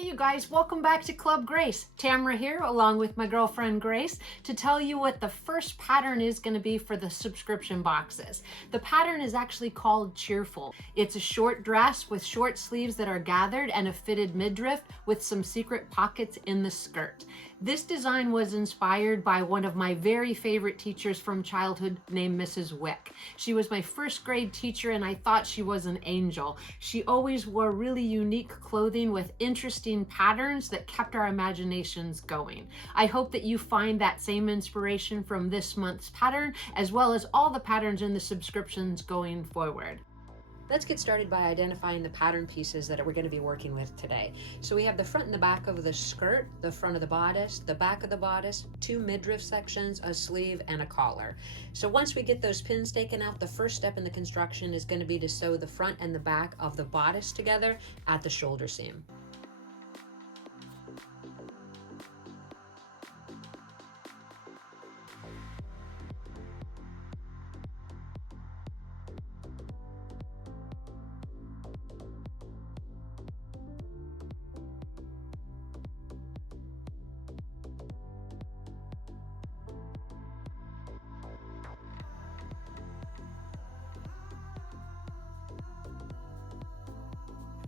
Hey you guys, welcome back to Club Grace. Tamara here along with my girlfriend Grace to tell you what the first pattern is going to be for the subscription boxes. The pattern is actually called Cheerful. It's a short dress with short sleeves that are gathered and a fitted midriff with some secret pockets in the skirt. This design was inspired by one of my very favorite teachers from childhood named Mrs. Wick. She was my first grade teacher and I thought she was an angel. She always wore really unique clothing with interesting patterns that kept our imaginations going. I hope that you find that same inspiration from this month's pattern, as well as all the patterns in the subscriptions going forward. Let's get started by identifying the pattern pieces that we're going to be working with today. So we have the front and the back of the skirt, the front of the bodice, the back of the bodice, two midriff sections, a sleeve, and a collar. So once we get those pins taken out, the first step in the construction is going to be to sew the front and the back of the bodice together at the shoulder seam.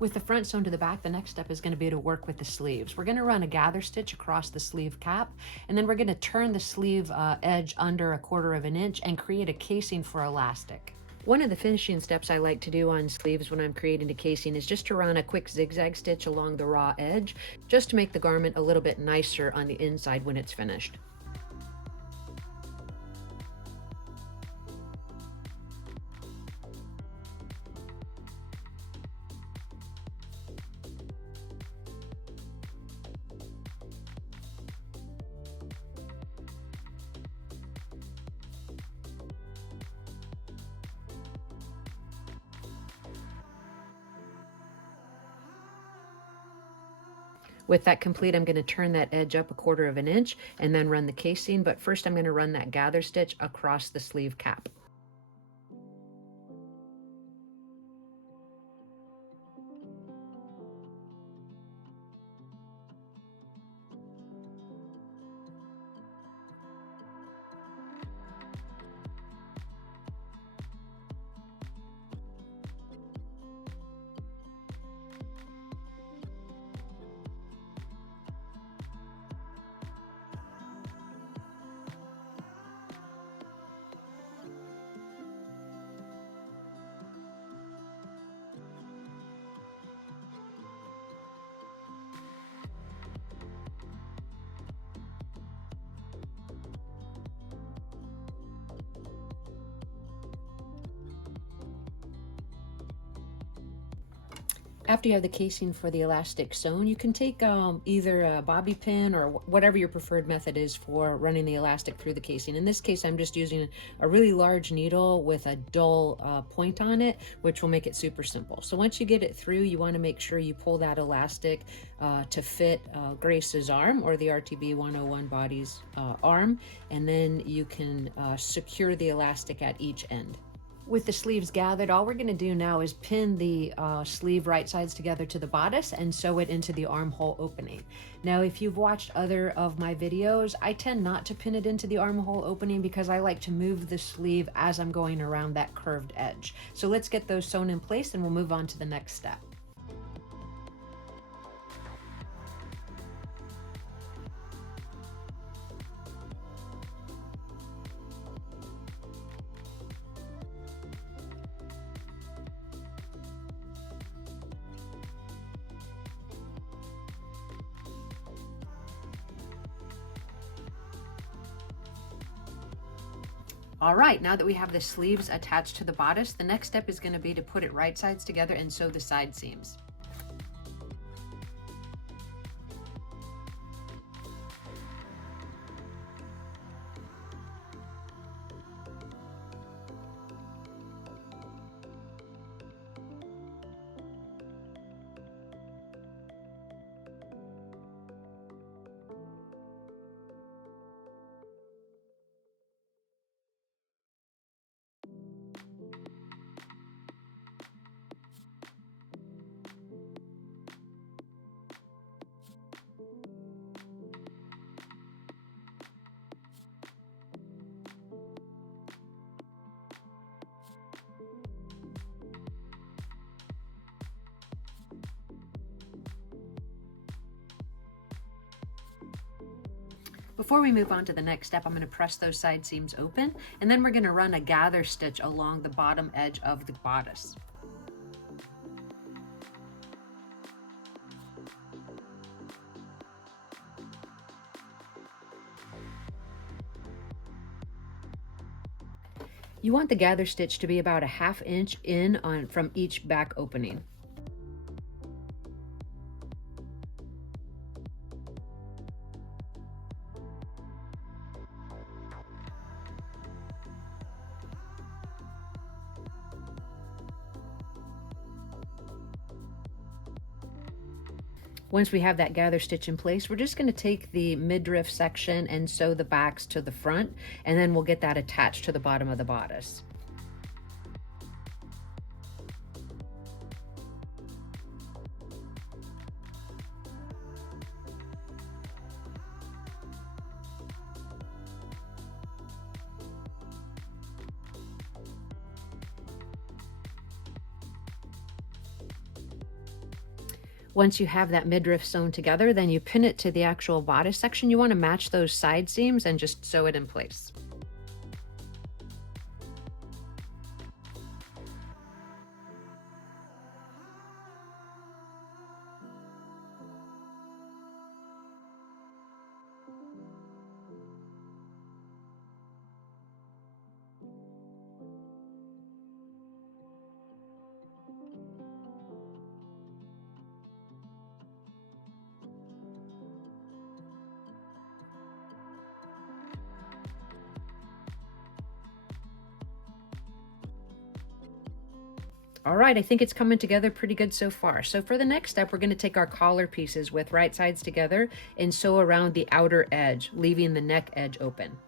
With the front sewn to the back, the next step is going to be to work with the sleeves. We're going to run a gather stitch across the sleeve cap, and then we're going to turn the sleeve edge under 1/4 inch and create a casing for elastic. One of the finishing steps I like to do on sleeves when I'm creating a casing is just to run a quick zigzag stitch along the raw edge, just to make the garment a little bit nicer on the inside when it's finished. With that complete, I'm going to turn that edge up 1/4 inch and then run the casing, but first I'm going to run that gather stitch across the sleeve cap. After you have the casing for the elastic sewn, you can take either a bobby pin or whatever your preferred method is for running the elastic through the casing. In this case, I'm just using a really large needle with a dull point on it, which will make it super simple. So once you get it through, you want to make sure you pull that elastic to fit Grace's arm, or the RTB 101 Body's arm, and then you can secure the elastic at each end. With the sleeves gathered, all we're going to do now is pin the sleeve right sides together to the bodice and sew it into the armhole opening. Now, if you've watched other of my videos, I tend not to pin it into the armhole opening because I like to move the sleeve as I'm going around that curved edge. So let's get those sewn in place and we'll move on to the next step. All right, now that we have the sleeves attached to the bodice, the next step is going to be to put it right sides together and sew the side seams. Before we move on to the next step, I'm going to press those side seams open, and then we're going to run a gather stitch along the bottom edge of the bodice. You want the gather stitch to be about a 1/2 inch in from each back opening. Once we have that gather stitch in place, we're just going to take the midriff section and sew the backs to the front, and then we'll get that attached to the bottom of the bodice. Once you have that midriff sewn together, then you pin it to the actual bodice section. You want to match those side seams and just sew it in place. All right, I think it's coming together pretty good so far. So for the next step, we're going to take our collar pieces with right sides together and sew around the outer edge, leaving the neck edge open.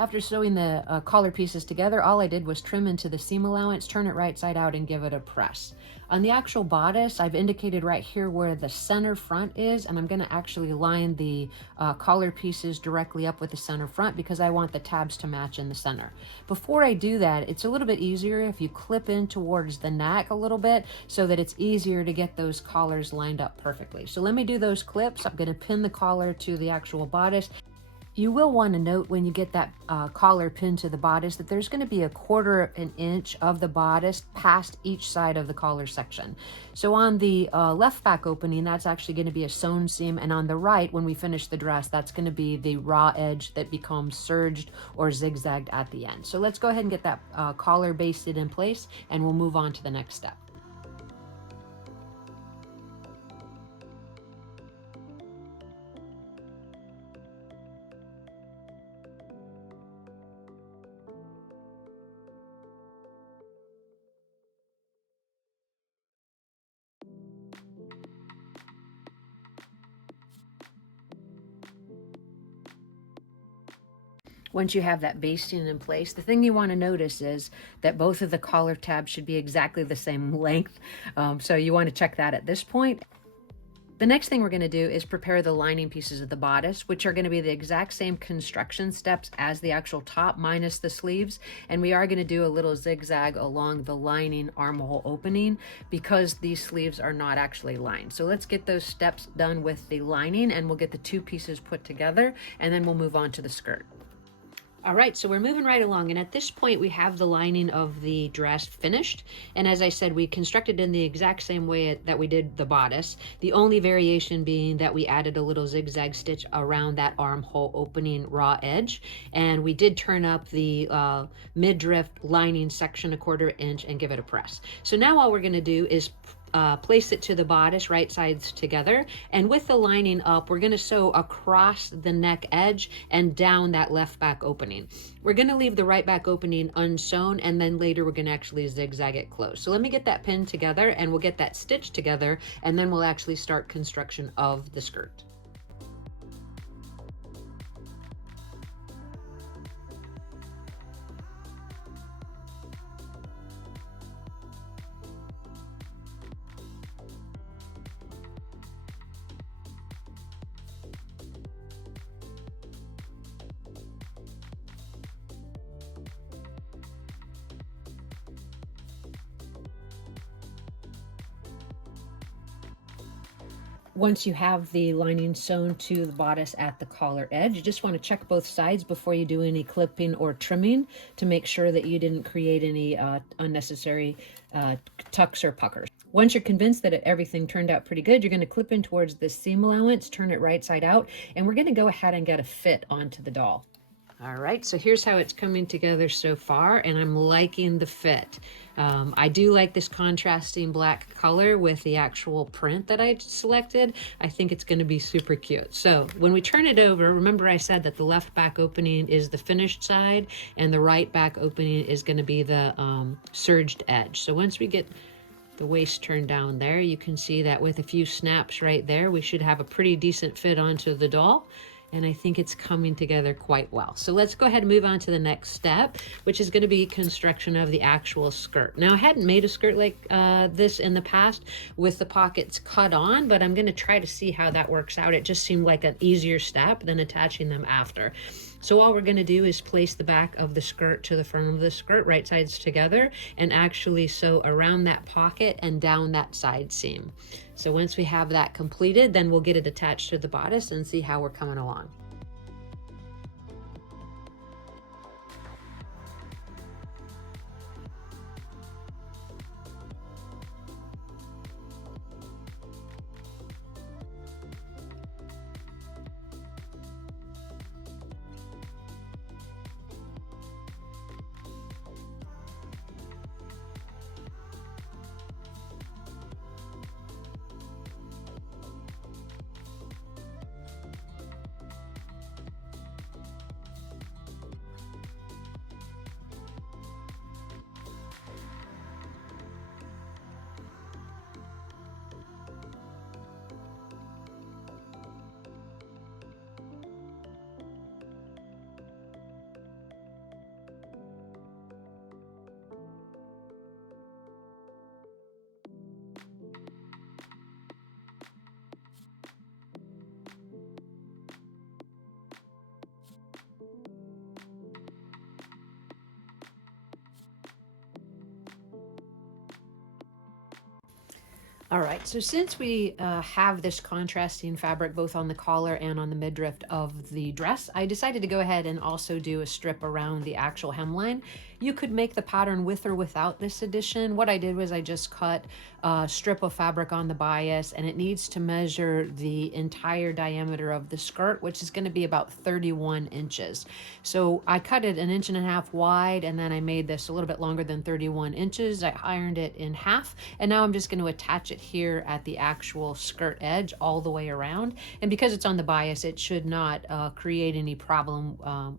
After sewing the collar pieces together, all I did was trim into the seam allowance, turn it right side out, and give it a press. On the actual bodice, I've indicated right here where the center front is, and I'm going to actually line the collar pieces directly up with the center front because I want the tabs to match in the center. Before I do that, it's a little bit easier if you clip in towards the neck a little bit so that it's easier to get those collars lined up perfectly. So let me do those clips. I'm going to pin the collar to the actual bodice. You will want to note when you get that collar pinned to the bodice that there's going to be a 1/4 inch of the bodice past each side of the collar section. So on the left back opening, that's actually going to be a sewn seam, and on the right, when we finish the dress, that's going to be the raw edge that becomes serged or zigzagged at the end. So let's go ahead and get that collar basted in place, and we'll move on to the next step. Once you have that basting in place, the thing you want to notice is that both of the collar tabs should be exactly the same length. So you want to check that at this point. The next thing we're going to do is prepare the lining pieces of the bodice, which are going to be the exact same construction steps as the actual top minus the sleeves. And we are going to do a little zigzag along the lining armhole opening because these sleeves are not actually lined. So let's get those steps done with the lining, and we'll get the two pieces put together, and then we'll move on to the skirt. All right, so we're moving right along, and at this point we have the lining of the dress finished, and as I said, we constructed in the exact same way that we did the bodice, the only variation being that we added a little zigzag stitch around that armhole opening raw edge, and we did turn up the midriff lining section 1/4 inch and give it a press. So now all we're going to do is place it to the bodice right sides together, and with the lining up, we're going to sew across the neck edge and down that left back opening. We're going to leave the right back opening unsewn, and then later we're going to actually zigzag it closed. So let me get that pinned together, and we'll get that stitched together, and then we'll actually start construction of the skirt. Once you have the lining sewn to the bodice at the collar edge, you just want to check both sides before you do any clipping or trimming to make sure that you didn't create any unnecessary tucks or puckers. Once you're convinced that everything turned out pretty good, you're going to clip in towards the seam allowance, turn it right side out, and we're going to go ahead and get a fit onto the doll. All right, so here's how it's coming together so far, and I'm liking the fit. I do like this contrasting black color with the actual print that I selected. I think it's going to be super cute. So when we turn it over, remember I said that the left back opening is the finished side, and the right back opening is going to be the serged edge. So once we get the waist turned down there, you can see that with a few snaps right there, we should have a pretty decent fit onto the doll. And I think it's coming together quite well. So let's go ahead and move on to the next step, which is going to be construction of the actual skirt. Now, I hadn't made a skirt like this in the past with the pockets cut on, but I'm going to try to see how that works out. It just seemed like an easier step than attaching them after. So all we're going to do is place the back of the skirt to the front of the skirt, right sides together, and actually sew around that pocket and down that side seam. So once we have that completed, then we'll get it attached to the bodice and see how we're coming along. All right, so since we have this contrasting fabric both on the collar and on the midriff of the dress, I decided to go ahead and also do a strip around the actual hemline. You could make the pattern with or without this addition. What I did was I just cut a strip of fabric on the bias, and it needs to measure the entire diameter of the skirt, which is going to be about 31 inches. So I cut it 1.5 inches wide, and then I made this a little bit longer than 31 inches. I ironed it in half, and now I'm just going to attach it here at the actual skirt edge all the way around. And because it's on the bias, it should not create any problem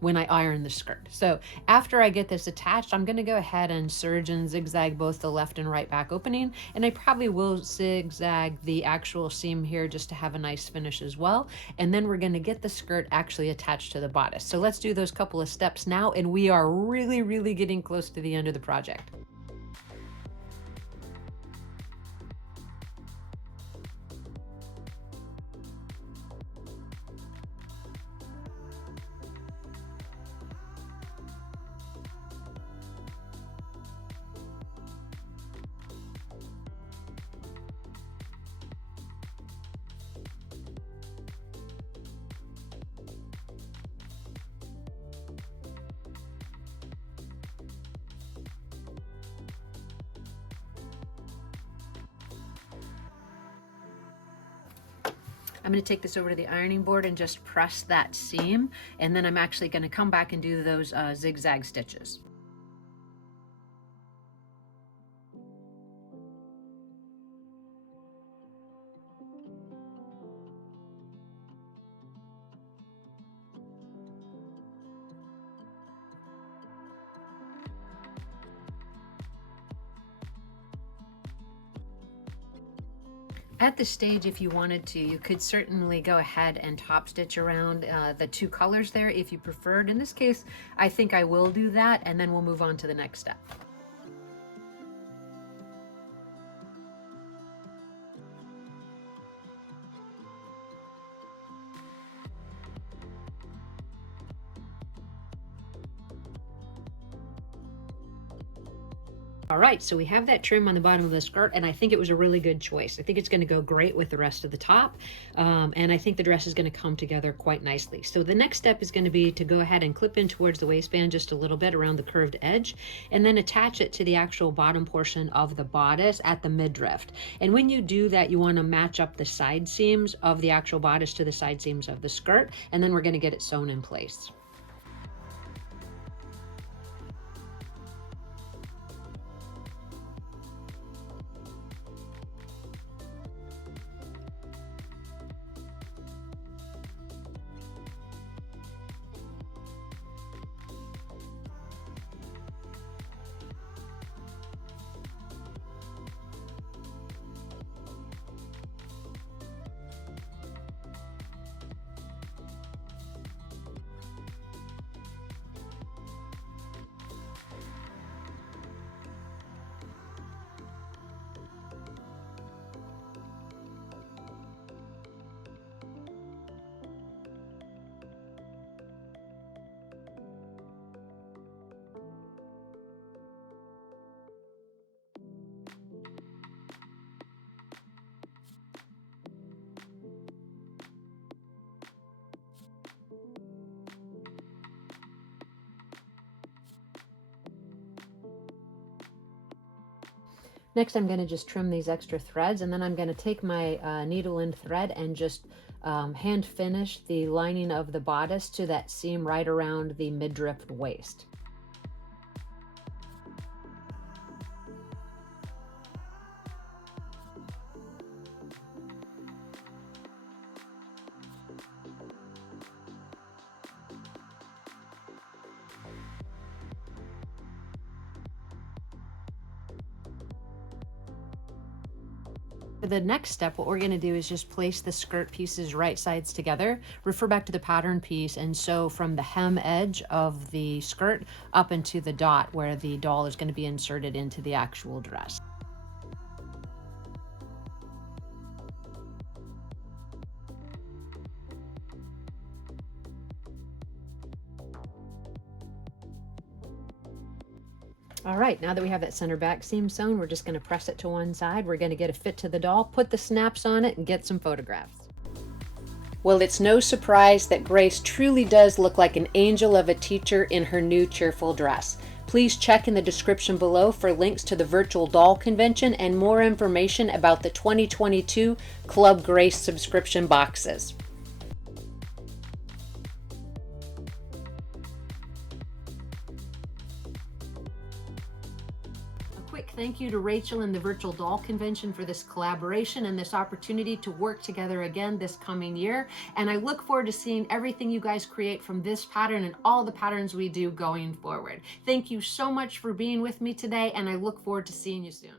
when I iron the skirt. So after I get this attached, I'm going to go ahead and serge and zigzag both the left and right back opening, and I probably will zigzag the actual seam here just to have a nice finish as well. And then we're going to get the skirt actually attached to the bodice. So let's do those couple of steps now, and we are really getting close to the end of the project. I'm going to take this over to the ironing board and just press that seam, and then I'm actually going to come back and do those zigzag stitches. At this stage, if you wanted to, you could certainly go ahead and top stitch around the two colors there if you preferred. In this case, I think I will do that, and then we'll move on to the next step. All right, so we have that trim on the bottom of the skirt, and I think it was a really good choice. I think it's going to go great with the rest of the top, and I think the dress is going to come together quite nicely. So the next step is going to be to go ahead and clip in towards the waistband just a little bit around the curved edge, and then attach it to the actual bottom portion of the bodice at the midriff. And when you do that, you want to match up the side seams of the actual bodice to the side seams of the skirt, and then we're going to get it sewn in place. Next, I'm going to just trim these extra threads, and then I'm going to take my needle and thread and just hand finish the lining of the bodice to that seam right around the midriff waist. For the next step, what we're going to do is just place the skirt pieces right sides together, refer back to the pattern piece, and sew from the hem edge of the skirt up into the dot where the doll is going to be inserted into the actual dress. All right, now that we have that center back seam sewn, we're just going to press it to one side. We're going to get a fit to the doll, put the snaps on it, and get some photographs. Well, it's no surprise that Grace truly does look like an angel of a teacher in her new cheerful dress. Please check in the description below for links to the virtual doll convention and more information about the 2022 Club Grace subscription boxes. Quick thank you to Rachel and the Virtual Doll Convention for this collaboration and this opportunity to work together again this coming year. And I look forward to seeing everything you guys create from this pattern and all the patterns we do going forward. Thank you so much for being with me today, and I look forward to seeing you soon.